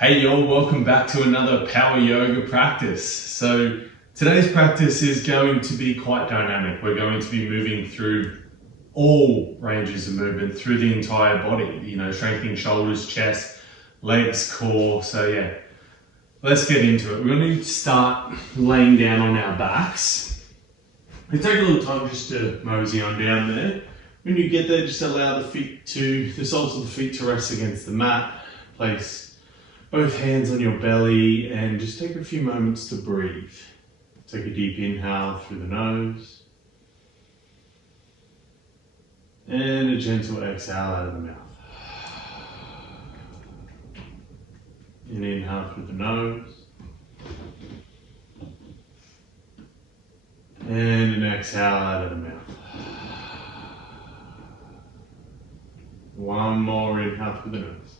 Hey y'all, welcome back to another power yoga practice. So today's practice is going to be quite dynamic. We're going to be moving through all ranges of movement through the entire body, strengthening shoulders, chest, legs, core. So yeah, let's get into it. We're going to start laying down on our backs. We take a little time just to mosey on down there. When you get there, just allow the soles of the feet to rest against the mat. Place both hands on your belly and just take a few moments to breathe. Take a deep inhale through the nose and a gentle exhale out of the mouth. An inhale through the nose and an exhale out of the mouth. One more inhale through the nose.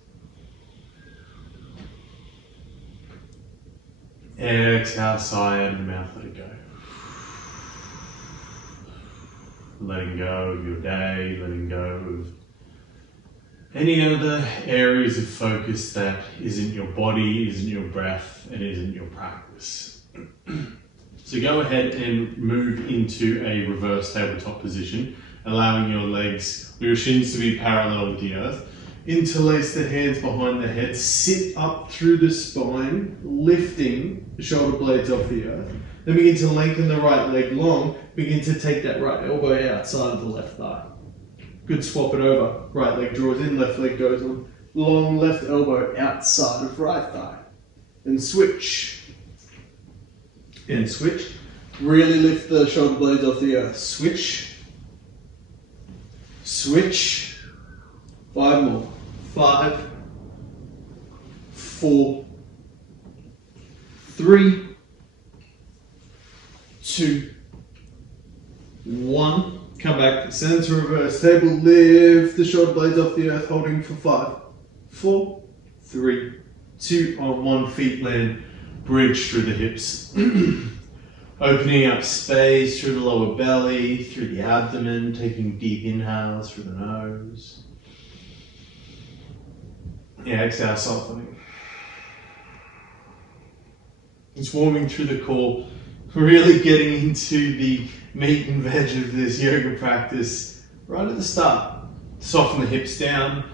Exhale, sigh out of the mouth, let it go. Letting go of your day, letting go of any other areas of focus that isn't your body, isn't your breath, and isn't your practice. So go ahead and move into a reverse tabletop position, allowing your legs, your shins to be parallel with the earth. Interlace the hands behind the head, sit up through the spine, lifting the shoulder blades off the earth. Then begin to lengthen the right leg long, begin to take that right elbow outside of the left thigh. Good, swap it over. Right leg draws in, left leg goes on. Long left elbow outside of right thigh. And switch. And switch. Really lift the shoulder blades off the earth. Switch. Switch. 5 more. 5, 4, 3, 2, 1. Come back to center, reverse table. Lift the shoulder blades off the earth, holding for 5, 4, 3, 2. On 1 feet land, bridge through the hips. Opening up space through the lower belly, through the abdomen, taking deep inhales through the nose. Yeah, exhale, softening. It's warming through the core, really getting into the meat and veg of this yoga practice right at the start. Soften the hips down,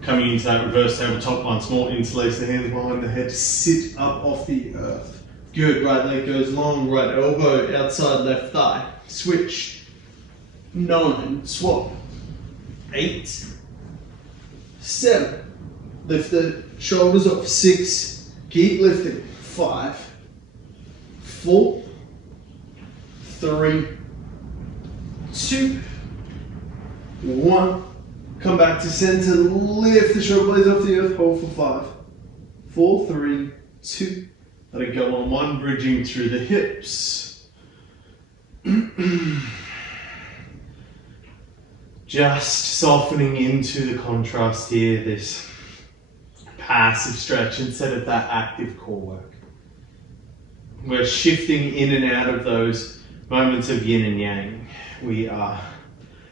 coming into that reverse tabletop once more. Interlace the hands behind the head, sit up off the earth. Good, right leg goes long, right elbow outside left thigh. Switch. 9, swap. 8, 7. Lift the shoulders up. 6. Keep lifting. 5, 4, 3, 2, 1. Come back to center. Lift the shoulder blades off the earth. Hold for 5, 4, 3, 2. Let it go on 1. Bridging through the hips. Just softening into the contrast here. This passive stretch instead of that active core work. We're shifting in and out of those moments of yin and yang. We are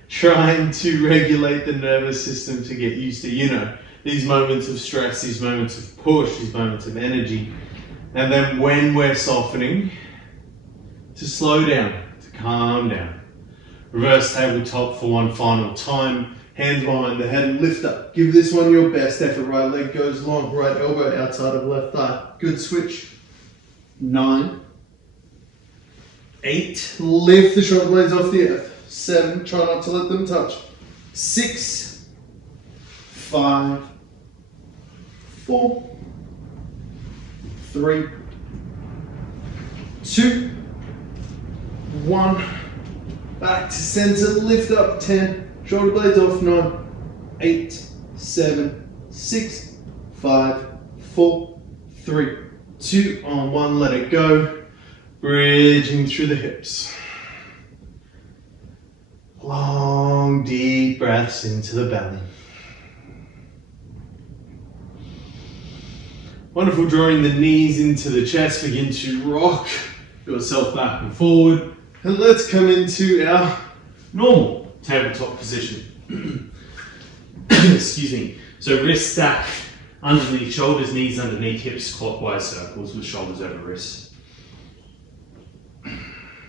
trying to regulate the nervous system to get used to, these moments of stress, these moments of push, these moments of energy. And then when we're softening, to slow down, to calm down. Reverse tabletop for one final time. Hands behind the head and lift up. Give this one your best effort. Right leg goes long, right elbow outside of left thigh. Good, switch. 9, 8. Lift the shoulder blades off the earth. 7. Try not to let them touch. 6, 5, 4, 3, 2, 1. Back to center. Lift up. 10. Shoulder blades off. 9, 8, 7, 6, 5, 4, 3, 2. On 1, let it go. Bridging through the hips. Long, deep breaths into the belly. Wonderful, drawing the knees into the chest. Begin to rock yourself back and forward. And let's come into our normal tabletop position. Excuse me. So wrist stack Underneath shoulders, knees underneath hips, clockwise circles with shoulders over wrists.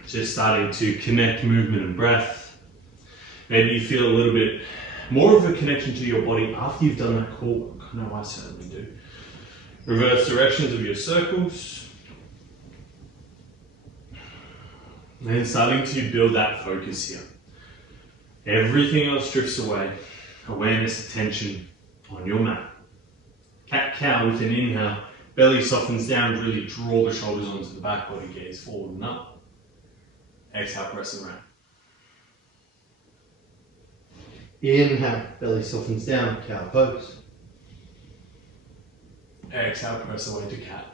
Just starting to connect movement and breath. Maybe you feel a little bit more of a connection to your body after you've done that core work. No, I certainly do. Reverse directions of your circles. And then starting to build that focus here. Everything else drifts away. Awareness, attention on your mat. Cat-cow with an inhale. Belly softens down, really draw the shoulders onto the back body, gaze forward and up. Exhale, press around. Inhale, belly softens down, cow pose. Exhale, press away to cat.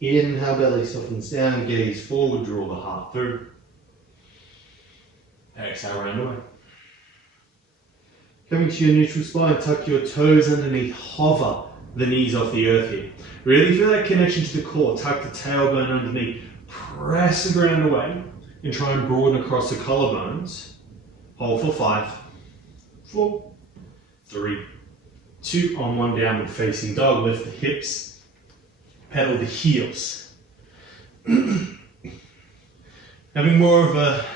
Inhale, belly softens down, gaze forward, draw the heart through. Exhale, round away. Coming to your neutral spine, tuck your toes underneath, hover the knees off the earth here. Really feel that connection to the core, tuck the tailbone underneath, press the ground away, and try and broaden across the collarbones. Hold for 5, 4, 3, 2, on 1 downward facing dog. Lift the hips, pedal the heels. Having more of a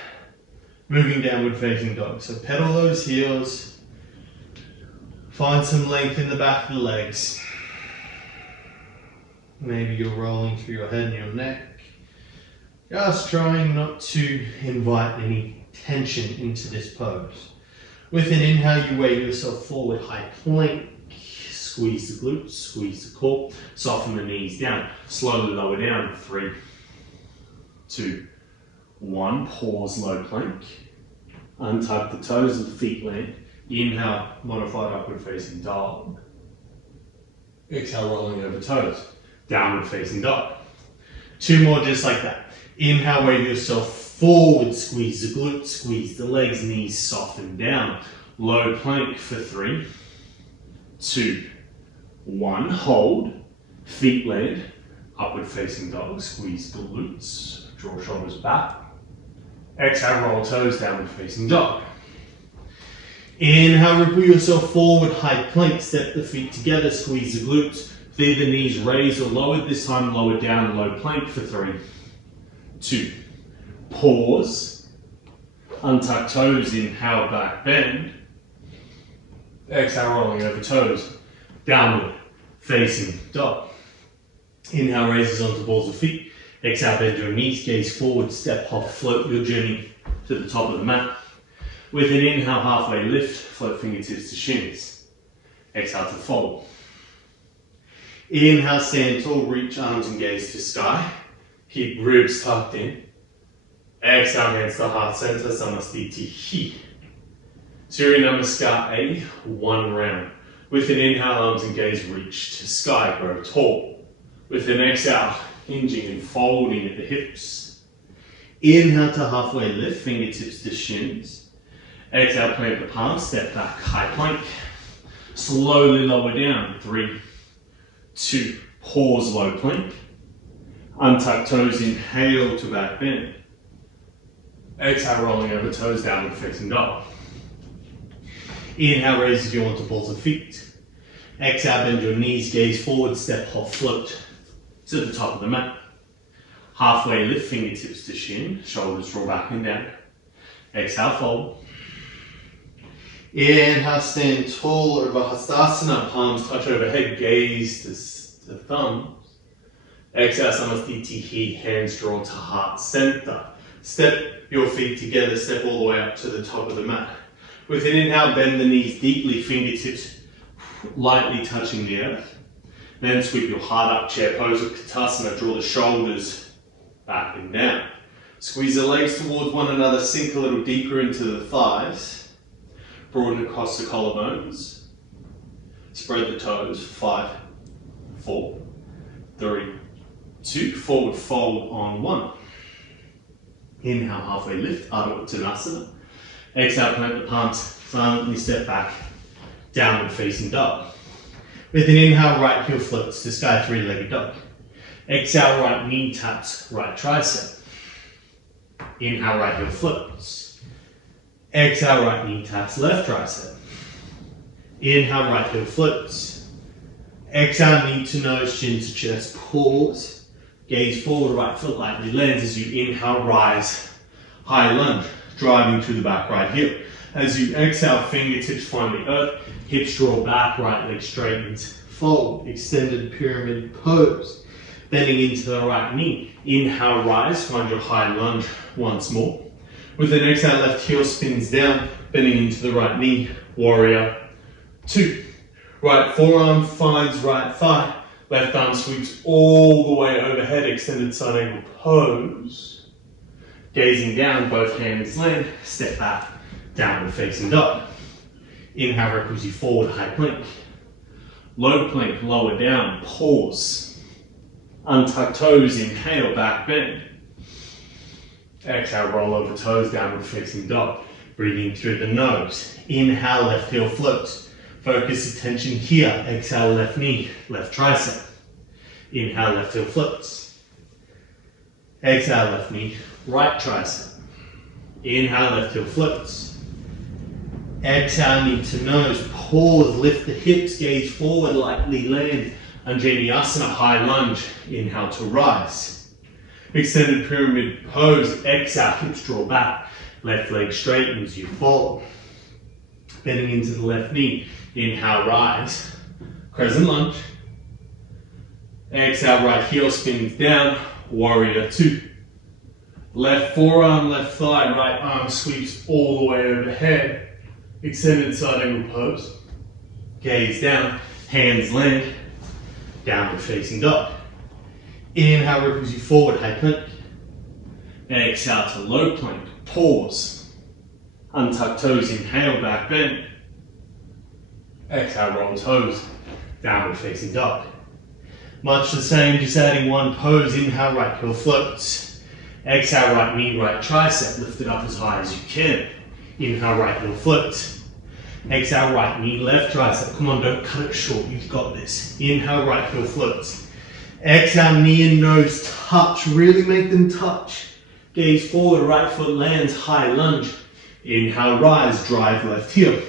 moving downward facing dog. So pedal those heels. Find some length in the back of the legs. Maybe you're rolling through your head and your neck. Just trying not to invite any tension into this pose. With an inhale, you wave yourself forward, high plank. Squeeze the glutes, squeeze the core. Soften the knees down. Slowly lower down. 3, 2, 1. Pause, low plank. Untuck the toes of the feet land. Inhale, modified upward facing dog. Exhale, rolling over toes. Downward facing dog. 2 more just like that. Inhale, wave yourself forward, squeeze the glutes, squeeze the legs, knees soften down. Low plank for 3, 2, 1. Hold, feet land, upward facing dog, squeeze the glutes, draw shoulders back. Exhale, roll toes, downward facing dog. Inhale, ripple yourself forward, high plank, step the feet together, squeeze the glutes, feel the knees raised or lowered, this time lower down, low plank for 3, 2, pause, untuck toes, inhale, back bend, exhale, rolling over toes, downward facing dog. Inhale, raises onto balls of feet, exhale, bend your knees, gaze forward, step, hop, float your journey to the top of the mat. With an inhale, halfway lift, float fingertips to shins. Exhale to fold. Inhale, stand tall, reach arms and gaze to sky. Keep ribs tucked in. Exhale, hands to heart center, Samastiti. Surya Namaskar A, 1 round. With an inhale, arms and gaze reach to sky, grow tall. With an exhale, hinging and folding at the hips. Inhale to halfway lift, fingertips to shins. Exhale, plant the palms, step back, high plank. Slowly lower down, 3, 2, pause, low plank. Untuck toes, inhale to back bend. Exhale, rolling over toes, downward facing dog. Inhale, raises you onto balls of feet. Exhale, bend your knees, gaze forward, step, hop, float to the top of the mat. Halfway lift, fingertips to shin, shoulders draw back and down. Exhale, fold. Inhale, stand tall, Urdhva palms touch overhead, gaze to the thumbs. Exhale, Samastiti, hands draw to heart center. Step your feet together, step all the way up to the top of the mat. With an inhale, bend the knees deeply, fingertips lightly touching the earth. Then sweep your heart up, chair pose or Katasana, draw the shoulders back and down. Squeeze the legs towards one another, sink a little deeper into the thighs. Broaden across the collarbones. Spread the toes. 5, 4, 3, 2. Forward fold on 1. Inhale, halfway lift, Ardha Uttanasana. Exhale, plant the palms, silently step back, downward facing dog. With an inhale, right heel floats to sky, 3-legged dog. Exhale, right knee taps right tricep. Inhale, right heel floats. Exhale, right knee taps left tricep. Inhale, right heel floats. Exhale, knee to nose, chin to chest, pause. Gaze forward, right foot lightly lands as you inhale, rise. High lunge, driving through the back right heel. As you exhale, fingertips find the earth, hips draw back, right leg straightens. Fold, extended pyramid pose. Bending into the right knee. Inhale, rise, find your high lunge once more. With an exhale, left heel spins down, bending into the right knee, warrior 2. Right forearm finds right thigh, left arm sweeps all the way overhead, extended side angle pose. Gazing down, both hands land, step back, downward facing dog. Inhale, ripples you forward, high plank. Low plank, lower down, pause. Untuck toes, inhale, back bend. Exhale, roll over toes, downward facing dog. Breathing through the nose. Inhale, left heel floats. Focus attention here. Exhale, left knee, left tricep. Inhale, left heel floats. Exhale, left knee, right tricep. Inhale, left heel floats. Exhale, knee to nose. Pause, lift the hips, gaze forward, lightly land. Anjaneyasana, high lunge. Inhale to rise. Extended pyramid pose. Exhale, hips draw back. Left leg straightens, you fold. Bending into the left knee. Inhale, rise. Crescent lunge. Exhale, right heel spins down. Warrior 2. Left forearm, left thigh, right arm sweeps all the way overhead. Extended side angle pose. Gaze down, hands land. Downward facing dog. Inhale, ripples you forward, high plank. Exhale to low plank, pause. Untuck toes, inhale, back bend. Exhale, roll toes, downward facing dog. Much the same, just adding one pose. Inhale, right heel floats. Exhale, right knee, right tricep, lift it up as high as you can. Inhale, right heel floats. Exhale, right knee, left tricep. Come on, don't cut it short, you've got this. Inhale, right heel floats. Exhale, knee and nose touch, really make them touch. Gaze forward, right foot lands, high lunge. Inhale, rise, drive left heel.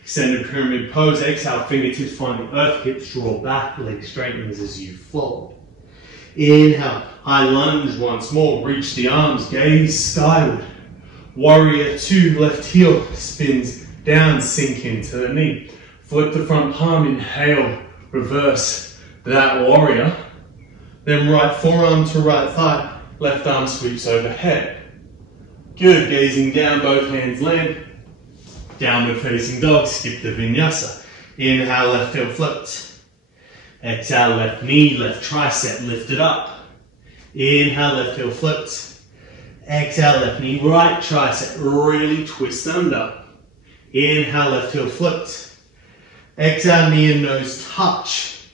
Extended pyramid pose. Exhale, fingertips find the earth, hips draw back, leg straightens as you fold. Inhale, high lunge once more, reach the arms, gaze skyward. Warrior 2, left heel spins down, sink into the knee. Flip the front palm, inhale, reverse that warrior. Then right forearm to right thigh, left arm sweeps overhead. Good, gazing down, both hands land. Downward facing dog, skip the vinyasa. Inhale, left heel floats. Exhale, left knee, left tricep, lift it up. Inhale, left heel floats. Exhale, left knee, right tricep, really twist under. Inhale, left heel floats. Exhale, knee and nose touch.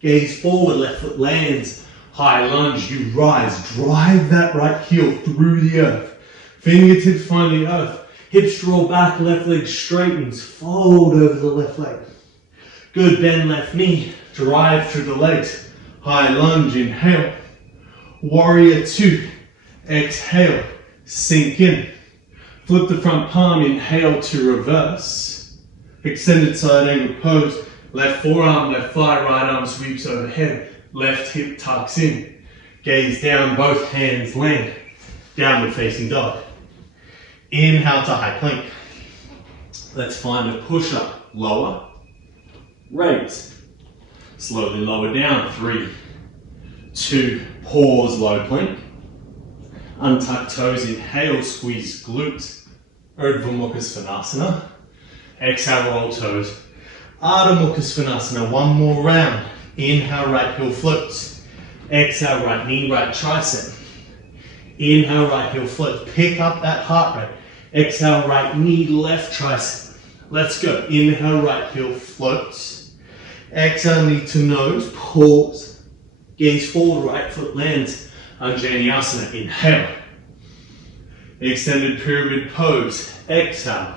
Gaze forward, left foot lands. High lunge, you rise, drive that right heel through the earth. Fingertips find the earth. Hips draw back, left leg straightens, fold over the left leg. Good, bend left knee, drive through the legs. High lunge, inhale. Warrior 2, exhale, sink in. Flip the front palm, inhale to reverse. Extended side angle pose. Left forearm, left thigh, right arm sweeps overhead. Left hip tucks in. Gaze down, both hands land. Downward facing dog. Inhale to high plank. Let's find a push-up. Lower, raise. Slowly lower down. 3, 2, pause, low plank. Untuck toes, inhale, squeeze glutes. Urdhva Mukha Svanasana. Exhale, roll toes. Ardha Mukha Svanasana, one more round. Inhale, right heel floats. Exhale, right knee, right tricep. Inhale, right heel floats. Pick up that heart rate. Exhale, right knee, left tricep. Let's go. Inhale, right heel floats. Exhale, knee to nose. Pause. Gaze forward, right foot lands. Anjaneyasana. Inhale. Extended pyramid pose. Exhale.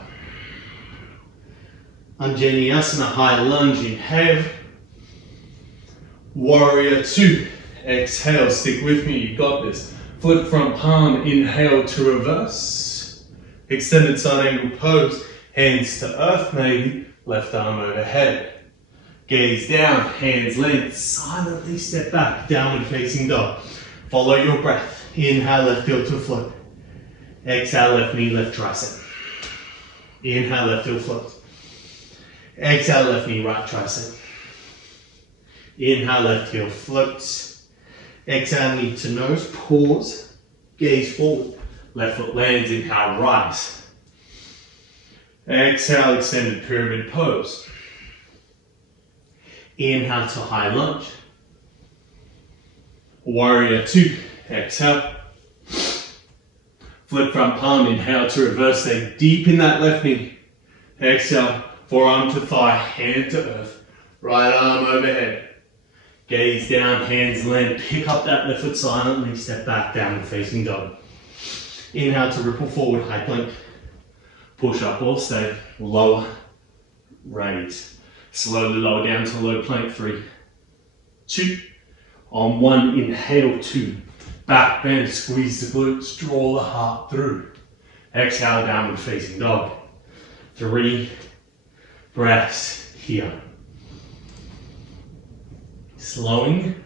Anjaneyasana, high lunge. Inhale. Warrior 2. Exhale. Stick with me. You got this. Flip front palm. Inhale to reverse. Extended side angle pose. Hands to earth maybe. left arm overhead. Gaze down, hands length, silently step back, downward facing dog. Follow your breath. Inhale, left heel to float. Exhale, left knee, left tricep. Inhale, left heel float. Exhale, left knee, right tricep. Inhale, left heel floats. Exhale, knee to nose, pause, gaze forward. Left foot lands, inhale, rise. Exhale, extended pyramid pose. Inhale to high lunge. Warrior two, exhale. Flip front palm, inhale to reverse, stay deep in that left knee. Exhale, forearm to thigh, hand to earth. Right arm overhead. Gaze down, hands land, pick up that left foot silently, step back, downward facing dog. Inhale to ripple forward, high plank. Push up or stay, lower, raise. Slowly lower down to low plank, 3, 2. On 1, inhale, 2. Back bend, squeeze the glutes, draw the heart through. Exhale, downward facing dog. 3 breaths here. Slowing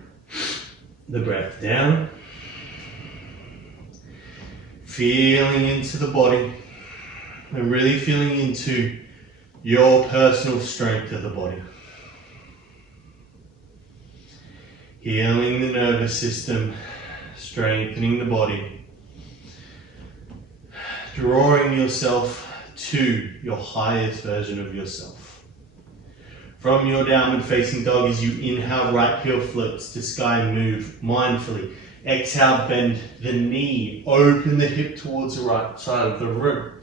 the breath down. Feeling into the body and really feeling into your personal strength of the body. Healing the nervous system, strengthening the body. Drawing yourself to your highest version of yourself. From your downward facing dog, as you inhale, right heel floats to sky, move mindfully. Exhale, bend the knee, open the hip towards the right side of the room.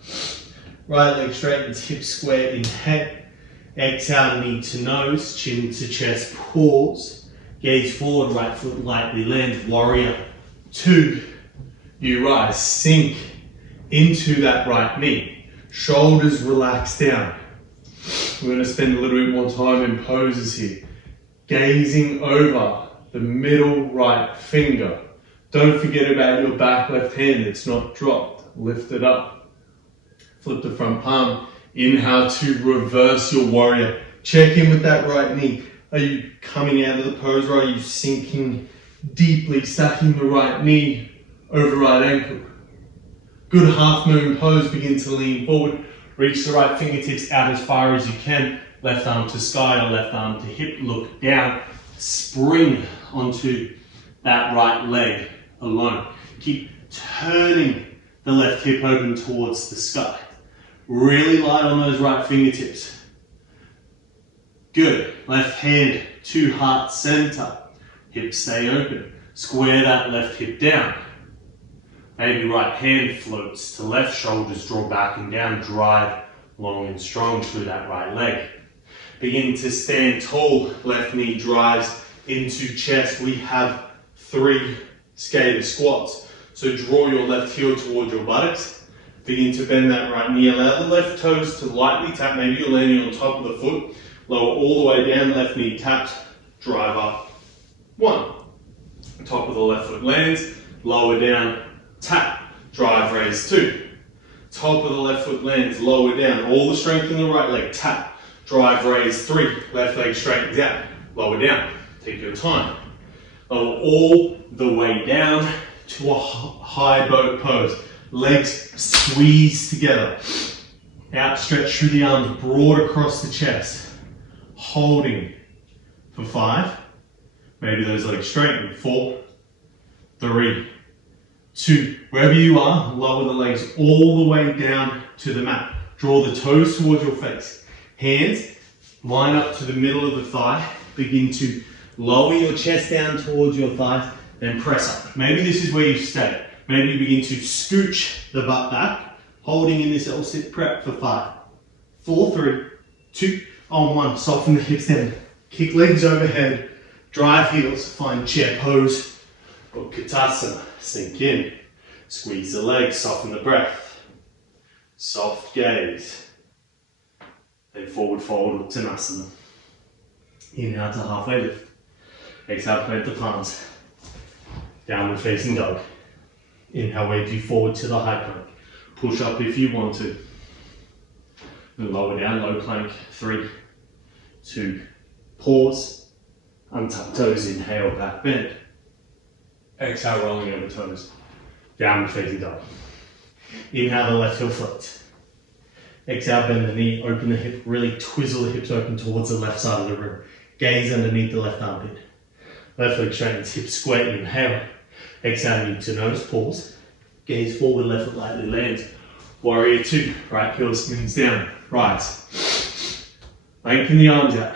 Right leg straightens, hip square, inhale. Exhale, knee to nose, chin to chest, pause. Gaze forward, right foot lightly lands, warrior two. You rise, sink into that right knee. Shoulders relax down. We're going to spend a little bit more time in poses here. Gazing over the middle right finger. Don't forget about your back left hand, it's not dropped. Lift it up. Flip the front palm. Inhale to reverse your warrior. Check in with that right knee. Are you coming out of the pose or are you sinking deeply, stacking the right knee over right ankle? Good half moon pose, begin to lean forward. Reach the right fingertips out as far as you can. Left arm to sky or left arm to hip, look down. Spring onto that right leg alone. Keep turning the left hip open towards the sky. Really light on those right fingertips. Good. Left hand to heart center. Hips stay open. Square that left hip down. Maybe right hand floats to left, shoulders draw back and down. Drive long and strong through that right leg. Begin to stand tall. Left knee drives into chest. We have 3 skater squats. So draw your left heel towards your buttocks. Begin to bend that right knee. Allow the left toes to lightly tap. Maybe you're landing on top of the foot. Lower all the way down. Left knee taps. Drive up. 1. Top of the left foot lands. Lower down. Tap. Drive, raise 2. Top of the left foot lands. Lower down. All the strength in the right leg. Tap. Drive, raise 3. Left leg straightens out. Lower down. Take your time. Lower all the way down to a high boat pose. Legs squeeze together. Outstretch through the arms, broad across the chest. Holding for 5. Maybe those legs straighten. 4, 3, 2. Wherever you are, lower the legs all the way down to the mat. Draw the toes towards your face. Hands line up to the middle of the thigh. Begin to lower your chest down towards your thighs, then press up. Maybe this is where you stay. Maybe you begin to scooch the butt back, holding in this L-sit prep for 5, 4, 3, 2, on 1. Soften the hips down. Kick legs overhead. Drive heels. Find chair pose or Utkatasana. Sink in. Squeeze the legs. Soften the breath. Soft gaze. Then forward fold Uttanasana. Inhale to halfway lift. Exhale, plant the palms. Downward facing dog. Inhale, wave you forward to the high plank. Push up if you want to. And lower down, low plank. 3, 2, pause. Untuck toes, inhale, back bend. Exhale, rolling over toes. Downward facing dog. Inhale, the left heel flipped. Exhale, bend the knee, open the hip, really twizzle the hips open towards the left side of the room. Gaze underneath the left armpit. Left leg straightens, hips square, inhale. Exhale, knee to nose, pause. Gaze forward, left foot lightly lands. Warrior 2, right heel spins down, rise. Lengthen the arms out.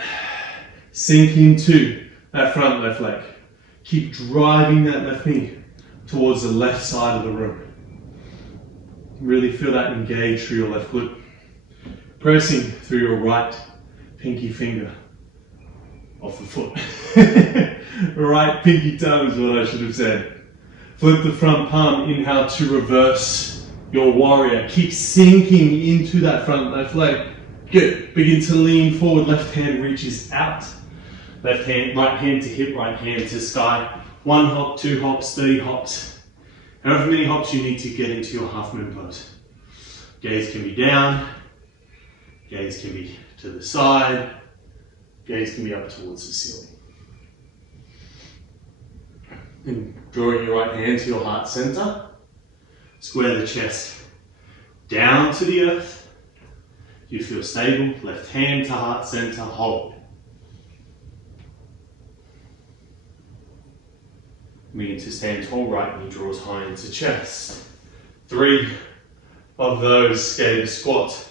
Sink into that front left leg. Keep driving that left knee towards the left side of the room. Really feel that engage through your left glute. Pressing through your right pinky finger off the foot. Right pinky toe is what I should have said. Flip the front palm, inhale to reverse your warrior. Keep sinking into that front left leg. Good. Begin to lean forward. Left hand reaches out. Left hand, right hand to hip, right hand to sky. 1 hop, 2 hops, 30 hops. However many hops you need to get into your half moon pose. Gaze can be down. Gaze can be to the side. Gaze can be up towards the ceiling. And drawing your right hand to your heart center. Square the chest down to the earth. You feel stable. Left hand to heart center, hold. Begin to stand tall, right knee draws high into chest. 3 of those, gaze squat.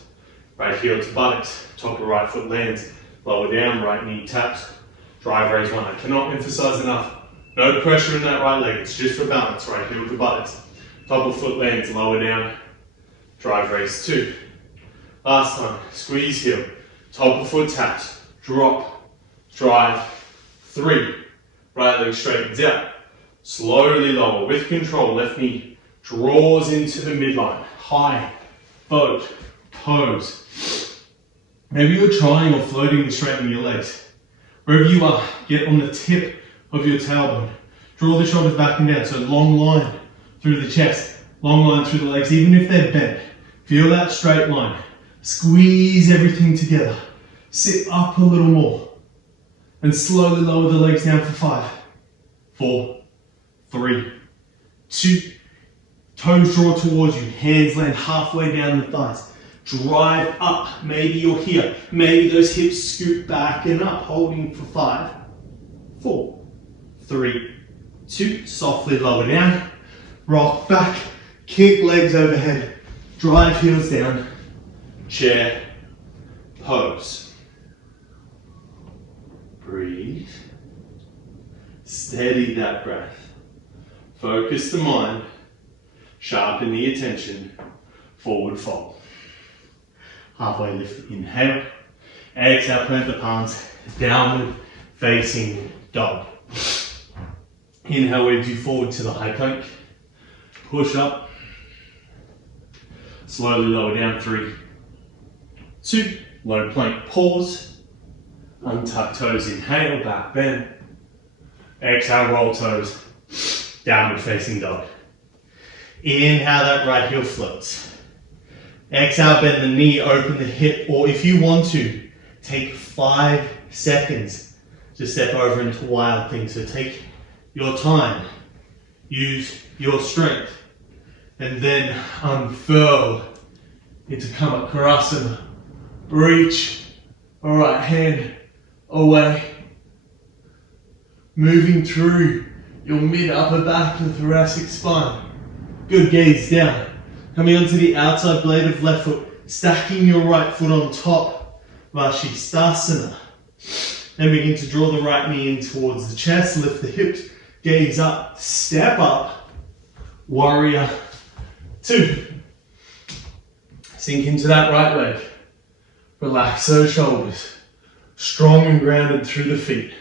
Right heel to buttocks, top of right foot lands, lower down, right knee taps. Drive raise 1. I cannot emphasize enough. No pressure in that right leg, it's just for balance. Right heel to buttocks, top of foot lands, lower down. Drive raise 2. Last time, squeeze heel, top of foot taps, drop, drive. 3. Right leg straightens out. Slowly lower with control. Left knee draws into the midline. High, boat, pose. Maybe you're trying or floating to straighten your legs. Wherever you are, get on the tip of your tailbone. Draw the shoulders back and down. So long line through the chest, long line through the legs, even if they're bent. Feel that straight line. Squeeze everything together. Sit up a little more. And slowly lower the legs down for 5, 4, 3, 2. Toes draw towards you. Hands land halfway down the thighs. Drive up. Maybe you're here. Maybe those hips scoot back and up. Holding for 5, 4, 3, 2. Softly lower down. Rock back. Kick legs overhead. Drive heels down. Chair. Pose. Breathe. Steady that breath. Focus the mind. Sharpen the attention. Forward fold. Halfway lift, inhale. Exhale, plant the palms. Downward facing dog. Inhale, waves you forward to the high plank. Push up. Slowly lower down. 3, 2. Low plank, pause. Untuck toes, inhale, back bend. Exhale, roll toes. Downward facing dog. Inhale, that right heel flips. Exhale, bend the knee, open the hip, or if you want to, take 5 seconds to step over into wild thing. So take your time, use your strength, and then unfurl into Kamakurasana. Reach a right hand away, moving through your mid upper back to thoracic spine. Good, gaze down. Coming onto the outside blade of left foot, stacking your right foot on top, Vashisthasana. Then begin to draw the right knee in towards the chest, lift the hips, gaze up, step up, Warrior 2. Sink into that right leg. Relax those shoulders. Strong and grounded through the feet.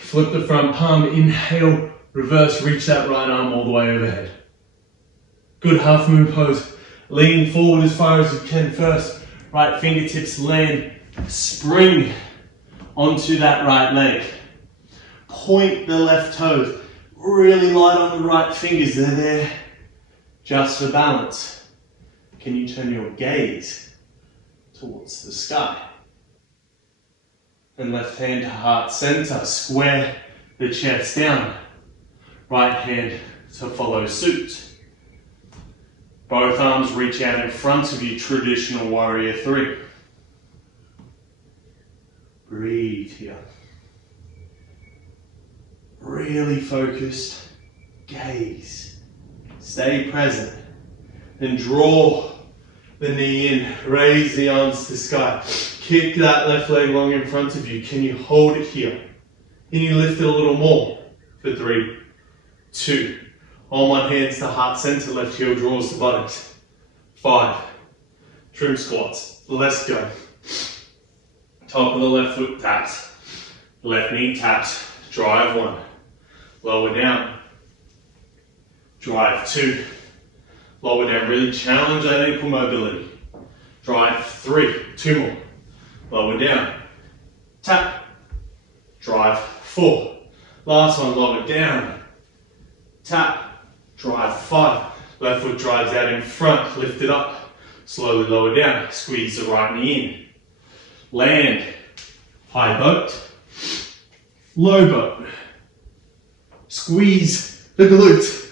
Flip the front palm, inhale, reverse, reach that right arm all the way overhead. Good half moon pose. Leaning forward as far as you can first. Right fingertips land. Spring onto that right leg. Point the left toes. Really light on the right fingers. They're there just for balance. can you turn your gaze towards the sky? And left hand to heart center, square the chest down. Right hand to follow suit. Both arms reach out in front of you, traditional warrior three. Breathe here. Really focused, gaze. Stay present. Then draw the knee in, raise the arms to sky. Kick that left leg long in front of you. Can you hold it here? Can you lift it a little more? For 3, 2. On one hand to heart center, left heel draws the buttocks. 5. Trim squats. Let's go. Top of the left foot taps. Left knee taps. Drive 1. Lower down. Drive 2. Lower down. Really challenge that ankle mobility. Drive 3. 2 more. Lower down. Tap. Drive 4. Last one, lower down. Tap. Drive 5. Left foot drives out in front. Lift it up. Slowly lower down. Squeeze the right knee in. Land. High boat. Low boat. Squeeze the glutes.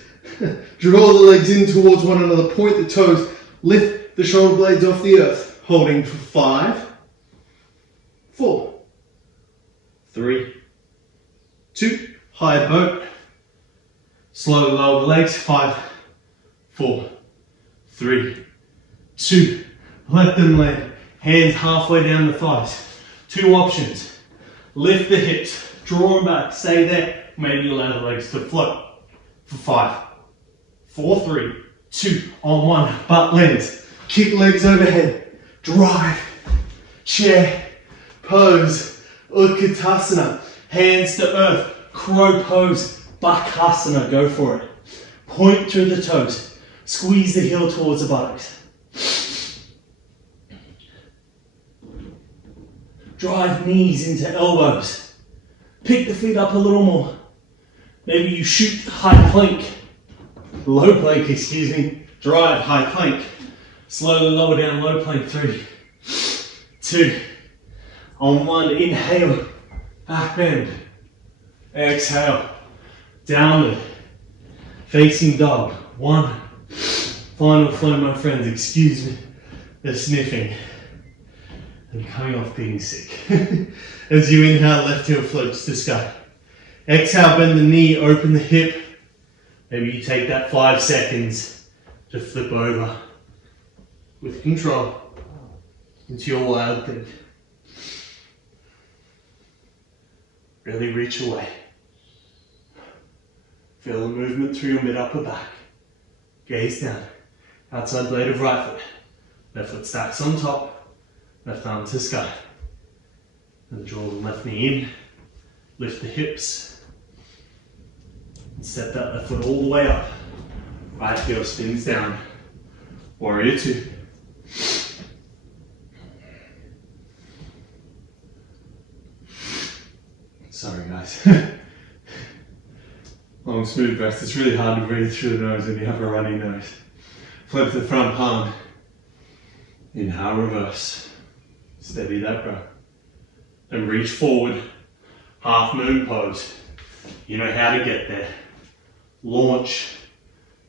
Draw the legs in towards one another. Point the toes. Lift the shoulder blades off the earth. Holding for 5, 4, 3, 2. High boat. Slowly lower the legs. 5, 4, 3, 2. Let them land. Hands halfway down the thighs. 2 options. Lift the hips. Draw them back. Stay there. Maybe allow the legs to float. For 5, 4, 3, 2. On 1. Butt lands. Kick legs overhead. Drive. Chair. Pose. Utkatasana. Hands to earth. Crow pose. Bakasana. Go for it. Point through the toes. Squeeze the heel towards the buttocks. Drive knees into elbows. Pick the feet up a little more. Maybe you shoot high plank. Low plank, excuse me. Drive high plank. Slowly lower down low plank. 3, 2. On 1, inhale. Back bend. Exhale. Downward. Facing dog. 1. Final flow, my friends. Excuse me. The sniffing. And coming off being sick. As you inhale, left heel floats to sky. Exhale, bend the knee, open the hip. Maybe you take that 5 seconds to flip over with control into your wild thing. Really reach away. Feel the movement through your mid-upper back. Gaze down. Outside blade of right foot. Left foot stacks on top. Left arm to sky. And draw the left knee in. Lift the hips. And step that left foot all the way up. Right heel spins down. Warrior 2. Sorry guys. Long smooth breath. It's really hard to breathe through the nose when you have a runny nose. Flip the front palm. Inhale, reverse. Steady that breath. And reach forward. Half moon pose. You know how to get there. Launch.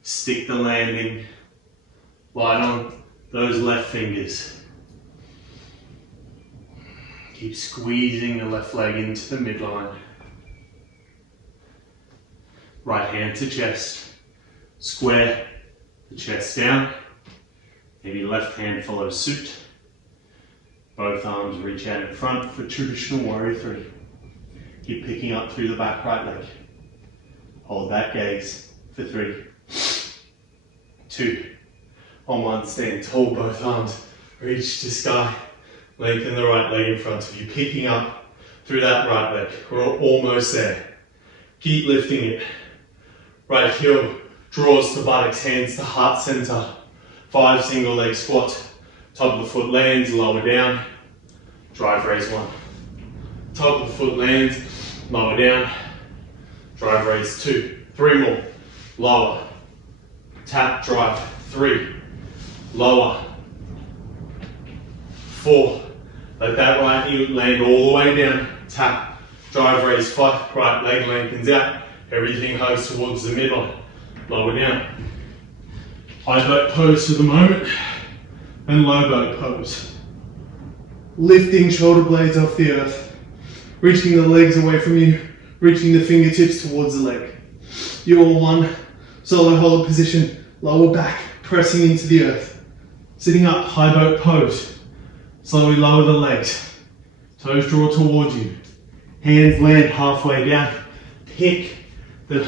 Stick the landing. Light on those left fingers. Keep squeezing the left leg into the midline. Right hand to chest. Square the chest down. Maybe left hand follows suit. Both arms reach out in front for traditional warrior 3. Keep picking up through the back right leg. Hold that gaze for 3, 2. On 1, stand tall, both arms reach to sky. Lengthen the right leg in front of you, picking up through that right leg. We're almost there. Keep lifting it. Right heel draws to buttocks, hands to heart center. 5 single leg squat. Top of the foot lands, lower down. Drive raise 1. Top of the foot lands, lower down. Drive raise 2. 3 more. Lower. Tap, drive. 3, lower, 4, let that right knee land all the way down, tap, drive, raise, 5, right leg lengthens out, everything hugs towards the middle, lower down. High boat pose for the moment, and low boat pose. Lifting shoulder blades off the earth, reaching the legs away from you, reaching the fingertips towards the leg. Your one, solo hollow position, lower back, pressing into the earth. Sitting up, high boat pose. Slowly lower the legs. Toes draw towards you. Hands land halfway down. Pick the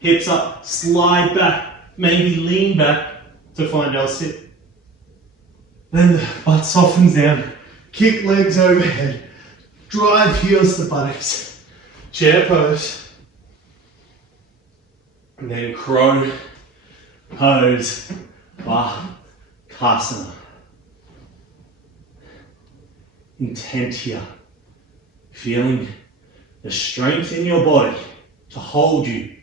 hips up, slide back, maybe lean back to find our sit. Then the butt softens down. Kick legs overhead. Drive heels to buttocks. Chair pose. And then crow pose. Bakasana. Intent here. Feeling the strength in your body to hold you,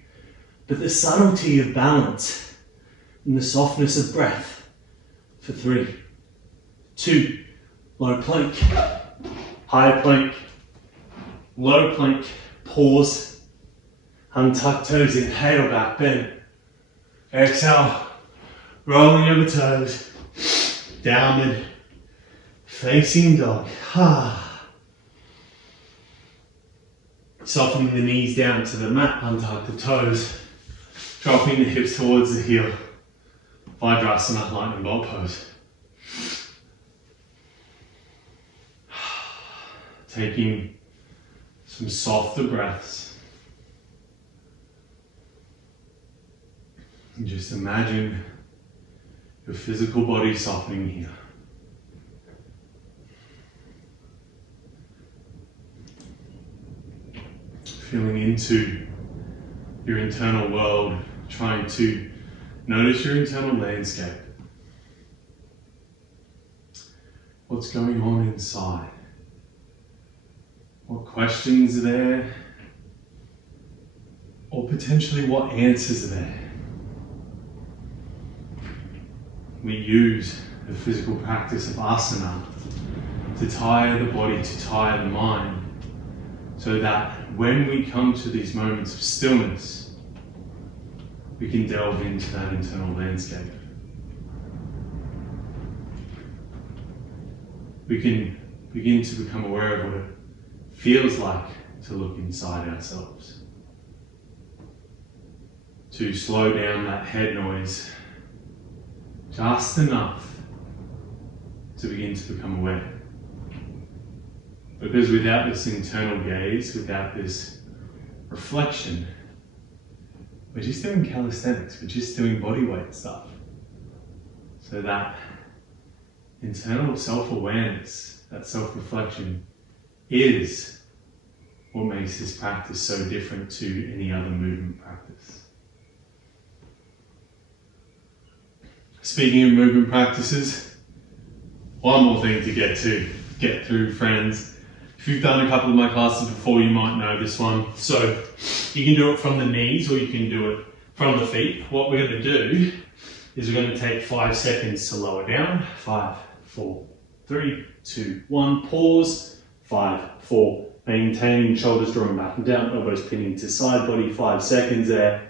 but the subtlety of balance and the softness of breath. For 3, 2, low plank, high plank, low plank, pause, untuck toes, inhale, back bend. Exhale, rolling over toes, downward facing dog. Softening the knees down to the mat, untuck the toes, dropping the hips towards the heel. Vajrasana, lightning bolt pose. Taking some softer breaths. And just imagine your physical body softening here. Feeling into your internal world, trying to notice your internal landscape. What's going on inside? What questions are there? Or potentially what answers are there? We use the physical practice of asana to tire the body, to tire the mind, so that when we come to these moments of stillness, we can delve into that internal landscape. We can begin to become aware of what it feels like to look inside ourselves. To slow down that head noise just enough to begin to become aware. Because without this internal gaze, without this reflection, we're just doing calisthenics, we're just doing body weight stuff. So that internal self-awareness, that self-reflection is what makes this practice so different to any other movement practice. Speaking of movement practices, one more thing to get through, friends. If you've done a couple of my classes before, you might know this one. So you can do it from the knees or you can do it from the feet. What we're going to do is we're going to take 5 seconds to lower down. 5, 4, 3, 2, 1. Pause. 5, 4. Maintaining shoulders drawing back and down, elbows pinning to side body. 5 seconds there.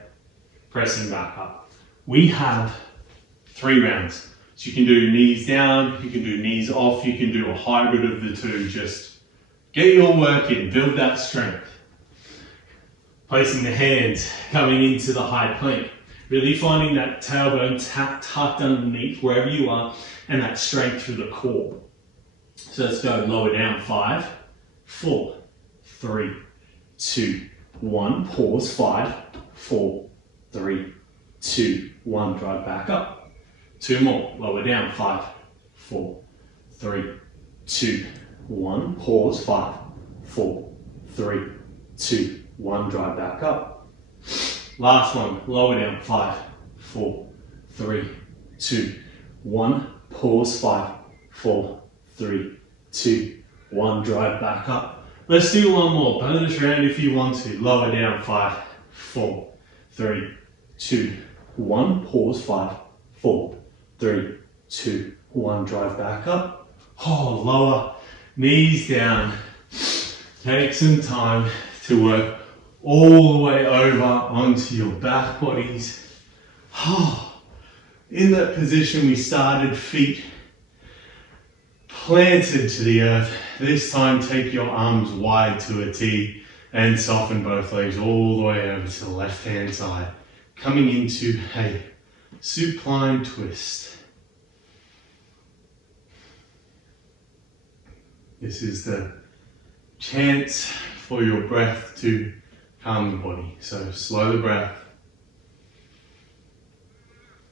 Pressing back up. We have 3 rounds. So you can do knees down, you can do knees off, you can do a hybrid of the two. Just get your work in, build that strength. Placing the hands coming into the high plank. Really finding that tailbone tucked underneath wherever you are and that strength through the core. So let's go lower down. 5, 4, 3, 2, 1. Pause. 5, 4, 3, 2, 1. Drive back up. 2 more. Lower down. 5, 4, 3, 2, 1. Pause. 5, 4, 3, 2, 1. Drive back up. Last one. Lower down. 5, 4, 3, 2, 1. Pause. 5, 4, 3, 2, 1. Drive back up. Let's do one more. Bonus round if you want to. Lower down. 5, 4, 3, 2, 1. Pause. 5, 4, 3, 2, 1, drive back up. Oh, lower, knees down. Take some time to work all the way over onto your back bodies. In that position we started, feet planted to the earth. This time take your arms wide to a T and soften both legs all the way over to the left hand side. Coming into a supine twist. This is the chance for your breath to calm the body. So slow the breath.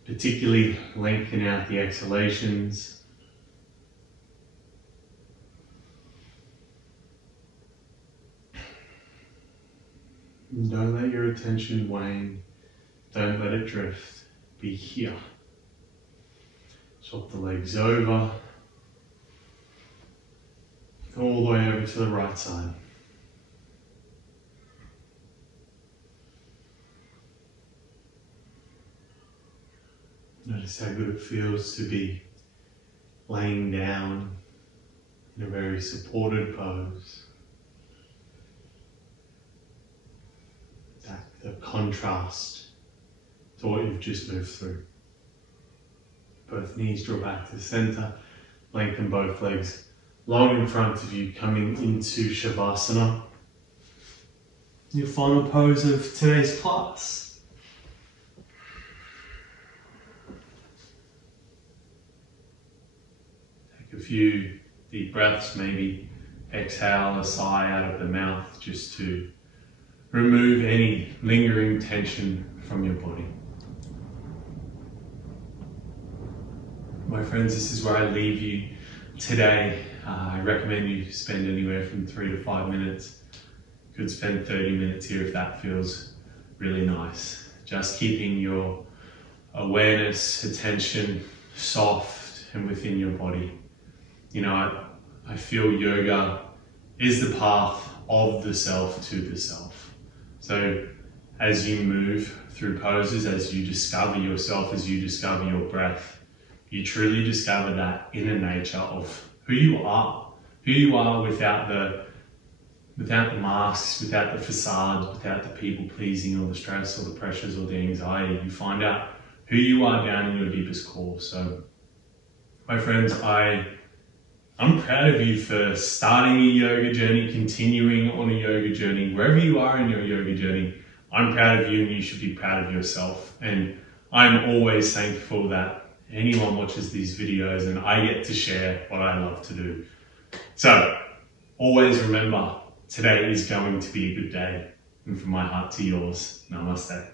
Particularly lengthen out the exhalations. And don't let your attention wane. Don't let it drift. Be here. Swap the legs over. All the way over to the right side. Notice how good it feels to be laying down in a very supported pose. The contrast to what you've just moved through. Both knees draw back to the center, lengthen both legs long in front of you, coming into Shavasana. Your final pose of today's class. Take a few deep breaths, maybe exhale a sigh out of the mouth just to remove any lingering tension from your body. My friends, this is where I leave you today. I recommend you spend anywhere from 3 to 5 minutes. You could spend 30 minutes here if that feels really nice. Just keeping your awareness, attention soft and within your body. You know, I feel yoga is the path of the self to the self. So as you move through poses, as you discover yourself, as you discover your breath, you truly discover that inner nature of who you are without the masks, without the facades, without the people pleasing or the stress or the pressures or the anxiety. You find out who you are down in your deepest core. So my friends, I'm proud of you for starting a yoga journey, continuing on a yoga journey, wherever you are in your yoga journey. I'm proud of you and you should be proud of yourself. And I'm always thankful that anyone watches these videos and I get to share what I love to do. So always remember, today is going to be a good day. And from my heart to yours, namaste.